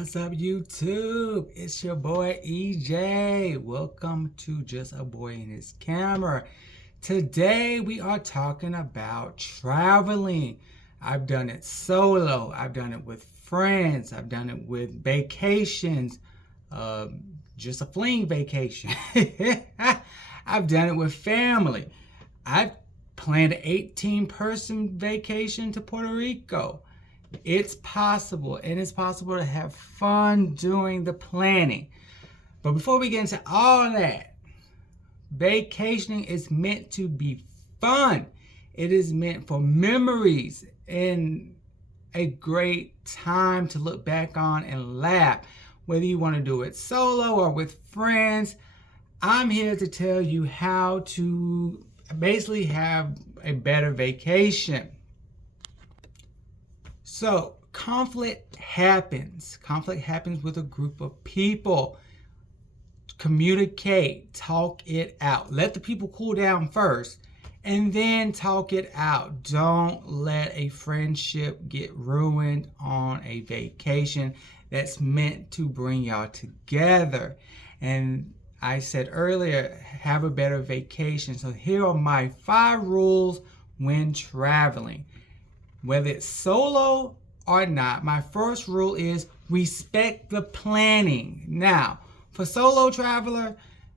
What's up, YouTube? It's your boy EJ. Welcome to Just a Boy and His Camera. Today we are talking about traveling. I've done it solo. I've done it with friends. I've done it with vacations. Just a fling vacation. I've done it with family. I've planned an 18-person vacation to Puerto Rico. It's possible, and it's possible to have fun doing the planning. But before we get into all that, vacationing is meant to be fun. It is meant for memories and a great time to look back on and laugh. Whether you want to do it solo or with friends, I'm here to tell you how to basically have a better vacation. So, conflict happens. Conflict happens with a group of people. Communicate, talk it out. Let the people cool down first and then talk it out. Don't let a friendship get ruined on a vacation that's meant to bring y'all together. And I said earlier, have a better vacation. So here are my 5 rules when traveling. Whether it's solo or not, my first rule is respect the planning. Now, for solo traveler,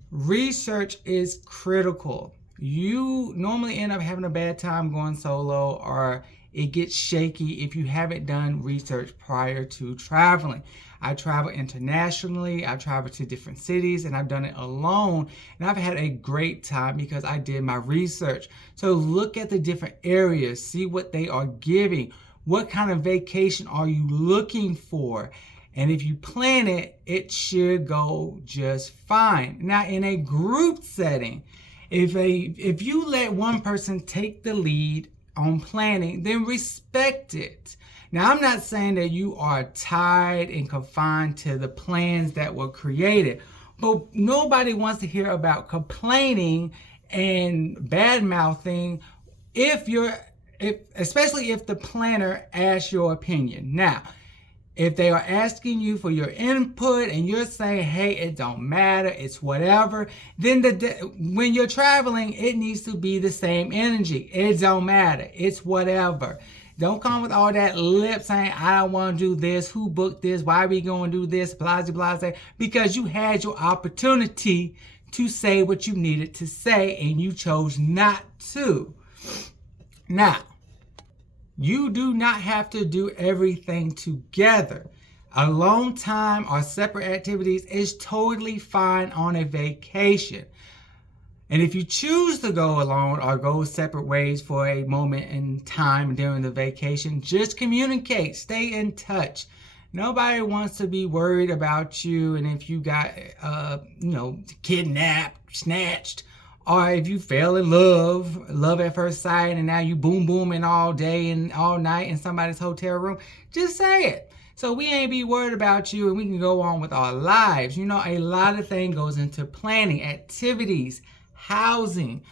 research is critical. You normally end up having a bad time going solo, or it gets shaky if you haven't done research prior to traveling. I travel internationally, I travel to different cities, and I've done it alone, and I've had a great time because I did my research. So look at the different areas, see what they are giving. What kind of vacation are you looking for? And if you plan it, it should go just fine. Now, in a group setting, if you let one person take the lead on planning, then respect it. Now, I'm not saying that you are tied and confined to the plans that were created, but nobody wants to hear about complaining and bad-mouthing especially if the planner asks your opinion. Now, if they are asking you for your input and you're saying, hey, it don't matter, it's whatever, then when you're traveling, it needs to be the same energy. It don't matter, it's whatever. Don't come with all that lip saying, I don't want to do this, who booked this, why are we going to do this, blase, blase, because you had your opportunity to say what you needed to say and you chose not to. Now, you do not have to do everything together. Alone time or separate activities is totally fine on a vacation. And if you choose to go alone or go separate ways for a moment in time during the vacation, just communicate, stay in touch. Nobody wants to be worried about you, and if you got, kidnapped, snatched, or if you fell in love at first sight, and now you booming all day and all night in somebody's hotel room, just say it. So we ain't be worried about you and we can go on with our lives. You know, a lot of things goes into planning, activities, housing,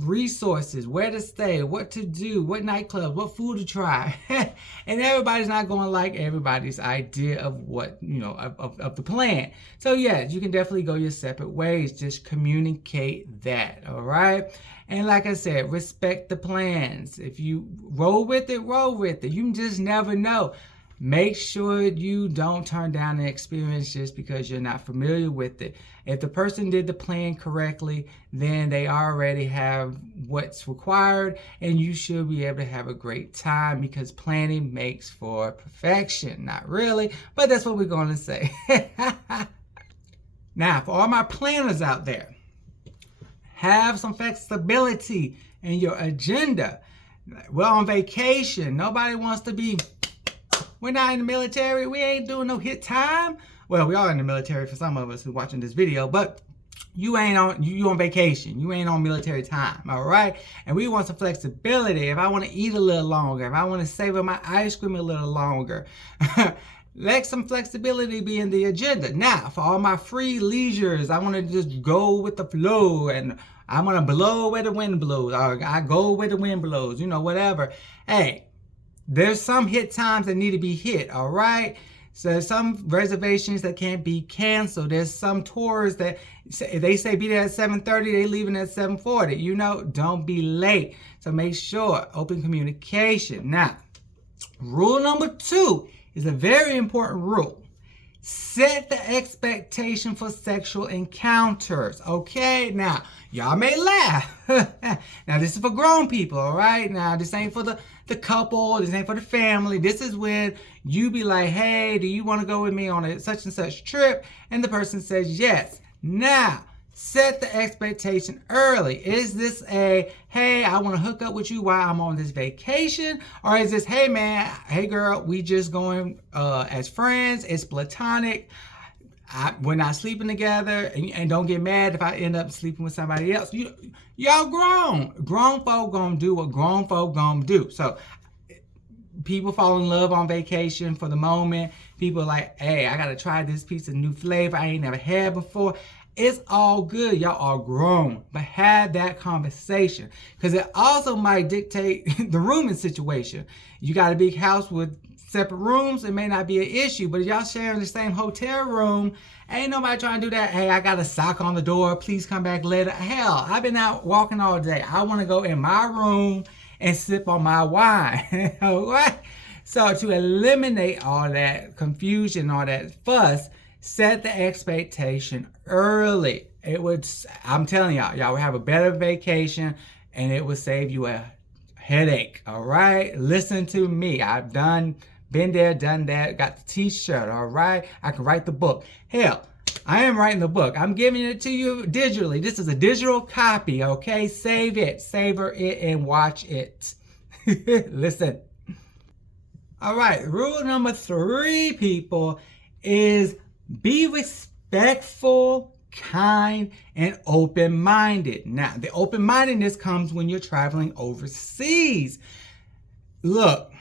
resources, where to stay, what to do, what nightclubs, what food to try. And everybody's not going to like everybody's idea of what, of the plan. So yeah, you can definitely go your separate ways. Just communicate that, all right? And like I said, respect the plans. If you roll with it, roll with it. You just never know. Make sure you don't turn down an experience just because you're not familiar with it. If the person did the plan correctly, then they already have what's required, and you should be able to have a great time because planning makes for perfection. Not really, but that's what we're going to say. Now, for all my planners out there, have some flexibility in your agenda. We're on vacation. Nobody wants to be... We're not in the military. We ain't doing no hit time. Well, we are in the military for some of us who are watching this video, but you on vacation. You ain't on military time, all right? And we want some flexibility. If I want to eat a little longer, if I want to savor my ice cream a little longer, let some flexibility be in the agenda. Now, for all my free leisures, I want to just go with the flow, and I want to blow where the wind blows, or I go where the wind blows, whatever. Hey, there's some hit times that need to be hit, all right? So there's some reservations that can't be canceled. There's some tours that they say be there at 7:30, they leaving at 7:40. You know, don't be late. So make sure, open communication. Now, rule number 2 is a very important rule. Set the expectation for sexual encounters, okay? Now, y'all may laugh. Now, this is for grown people, all right? Now, this ain't for the couple. This ain't for the family. This is when you be like, hey, do you want to go with me on a such and such trip? And the person says yes. Now, set the expectation early. Is this a, hey, I want to hook up with you while I'm on this vacation? Or is this, hey man, hey girl, we just going as friends, it's platonic, we're not sleeping together, and don't get mad if I end up sleeping with somebody else. Y'all grown folk gonna do what grown folk gonna do. So people fall in love on vacation for the moment. People are like, hey, I gotta try this piece of new flavor I ain't never had before. It's all good. Y'all are grown, but have that conversation, because it also might dictate the rooming situation. You got a big house with separate rooms, it may not be an issue, but if y'all sharing the same hotel room, ain't nobody trying to do that. Hey, I got a sock on the door, please come back later. Hell, I've been out walking all day. I want to go in my room and sip on my wine. All right? So to eliminate all that confusion, all that fuss, set the expectation early. I'm telling y'all will have a better vacation, and it will save you a headache. All right? Listen to me. I've been there, done that, got the t-shirt. All right? I can write the book. Hell, I am writing the book. I'm giving it to you digitally. This is a digital copy, okay? Save it, savor it, and watch it. Listen. All right, rule number 3, people, is be respectful, kind, and open-minded. Now, the open-mindedness comes when you're traveling overseas. Look,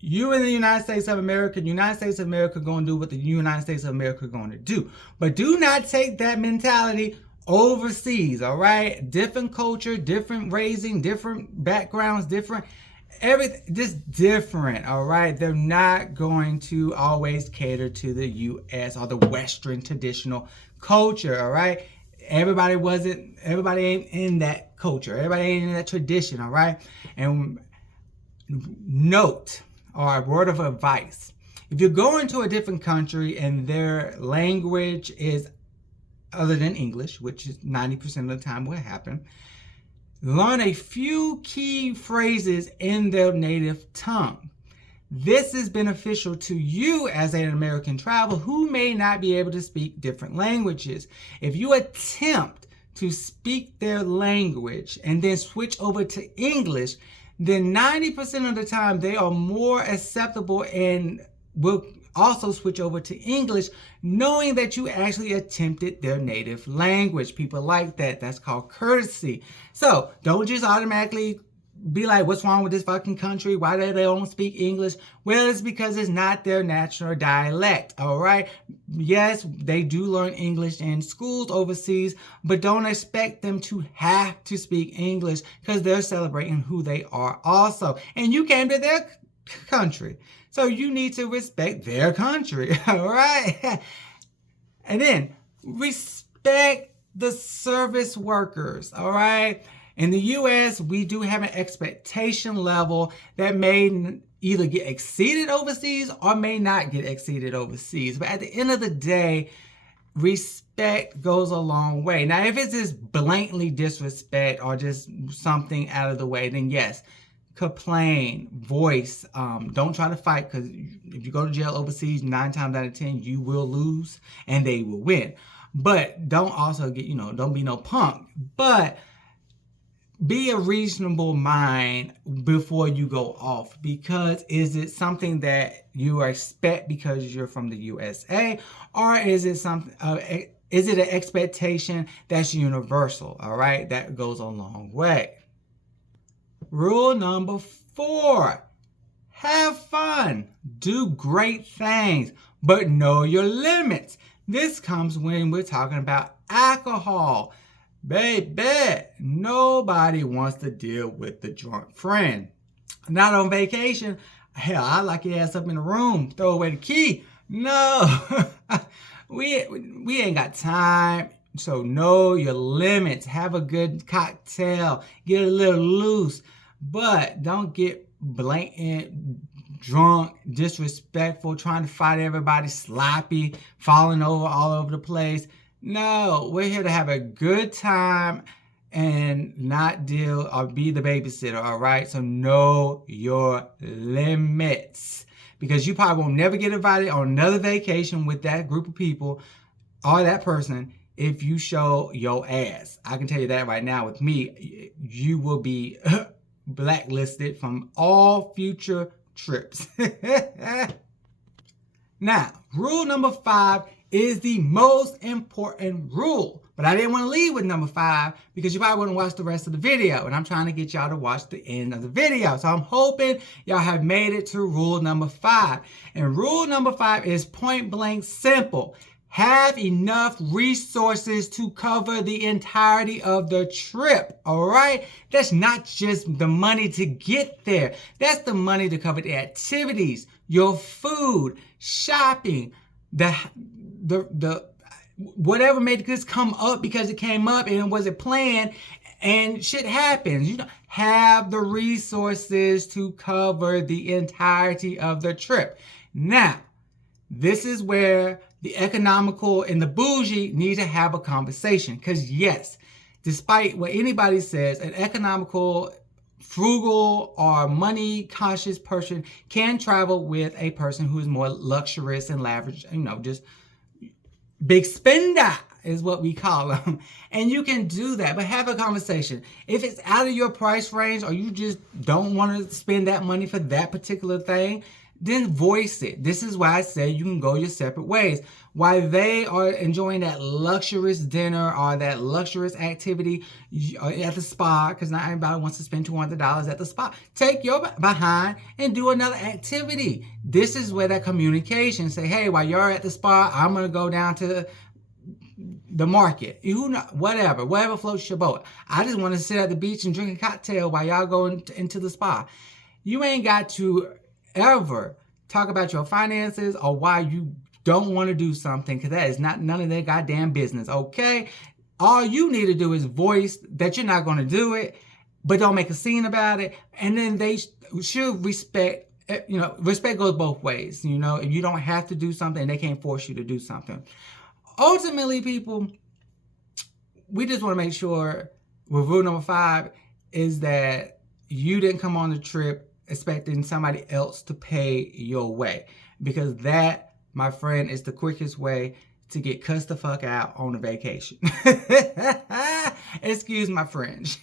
you in the United States of America going to do what the United States of America going to do. But do not take that mentality overseas, all right? Different culture, different raising, different backgrounds, different everything, just different, all right? They're not going to always cater to the U.S. or the Western traditional culture, all right? Everybody ain't in that culture. Everybody ain't in that tradition, all right? And note, or a word of advice, if you're going to a different country and their language is other than English, which is 90% of the time will happen, learn a few key phrases in their native tongue. This is beneficial to you as an American traveler who may not be able to speak different languages. If you attempt to speak their language and then switch over to English, then 90% of the time they are more acceptable and will also switch over to English, knowing that you actually attempted their native language. People like that. That's called courtesy. So don't just automatically be like, what's wrong with this fucking country? Why do they don't speak English? Well, it's because it's not their natural dialect, all right? Yes, they do learn English in schools overseas, but don't expect them to have to speak English, because they're celebrating who they are also. And you came to their country, so you need to respect their country, all right? And then respect the service workers, all right? In the U.S., we do have an expectation level that may either get exceeded overseas or may not get exceeded overseas. But at the end of the day, respect goes a long way. Now, if it's just blatantly disrespect or just something out of the way, then yes, complain, voice. Don't try to fight, because if you go to jail overseas, 9 times out of 10, you will lose and they will win. But don't also get, don't be no punk. But be a reasonable mind before you go off, because is it something that you expect because you're from the USA, or is it something? Is it an expectation that's universal? All right, that goes a long way. Rule number 4: have fun, do great things, but know your limits. This comes when we're talking about alcohol. Baby, nobody wants to deal with the drunk friend. Not on vacation. Hell, I lock your ass up in the room, throw away the key. No, we ain't got time. So know your limits. Have a good cocktail. Get a little loose, but don't get blatant drunk, disrespectful, trying to fight everybody, sloppy, falling over all over the place. No, we're here to have a good time and not deal or be the babysitter, all right? So know your limits, because you probably won't never get invited on another vacation with that group of people or that person if you show your ass. I can tell you that right now. With me, you will be blacklisted from all future trips. Now, rule number 5 is the most important rule. But I didn't want to leave with number 5 because you probably wouldn't watch the rest of the video. And I'm trying to get y'all to watch the end of the video. So I'm hoping y'all have made it to rule number 5. And rule number 5 is point blank simple. Have enough resources to cover the entirety of the trip, all right? That's not just the money to get there. That's the money to cover the activities, your food, shopping, the whatever made this come up because it came up and it wasn't planned, and shit happens. You know, have the resources to cover the entirety of the trip. Now, this is where the economical and the bougie need to have a conversation. Because yes, despite what anybody says, an economical, frugal, or money-conscious person can travel with a person who is more luxurious and lavish, you know, just big spender is what we call them. And you can do that, but have a conversation. If it's out of your price range or you just don't want to spend that money for that particular thing, then voice it. This is why I say you can go your separate ways. While they are enjoying that luxurious dinner or that luxurious activity at the spa, because not everybody wants to spend $200 at the spa, take your behind and do another activity. This is where that communication, say, hey, while you're at the spa, I'm going to go down to the market. Whatever floats your boat. I just want to sit at the beach and drink a cocktail while y'all go into the spa. You ain't got to ever talk about your finances or why you don't want to do something, because that is not none of their goddamn business, okay? All you need to do is voice that you're not going to do it, but don't make a scene about it, and then they should respect. You know, respect goes both ways. You know, if you don't have to do something, they can't force you to do something. Ultimately, people, we just want to make sure with rule number 5 is that you didn't come on the trip expecting somebody else to pay your way, because that, my friend, is the quickest way to get cussed the fuck out on a vacation. Excuse my French.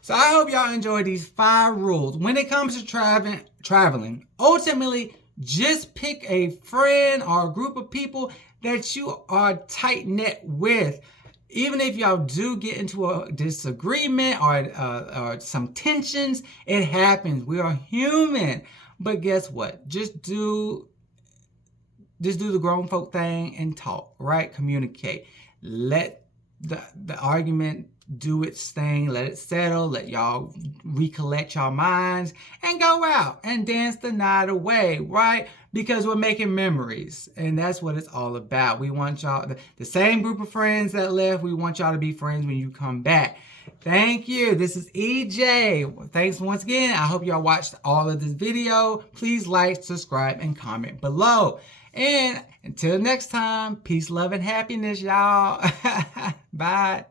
So I hope y'all enjoy these 5 rules. When it comes to traveling, ultimately, just pick a friend or a group of people that you are tight-knit with. Even if y'all do get into a disagreement or some tensions, it happens. We are human. But guess what? Just do the grown folk thing and talk, right? Communicate. Let the argument do its thing. Let it settle. Let y'all recollect y'all minds and go out and dance the night away, right? Because we're making memories, and that's what it's all about. We want y'all, the same group of friends that left, we want y'all to be friends when you come back. Thank you. This is EJ. Thanks once again. I hope y'all watched all of this video. Please like, subscribe, and comment below. And until next time, peace, love, and happiness, y'all. Bye.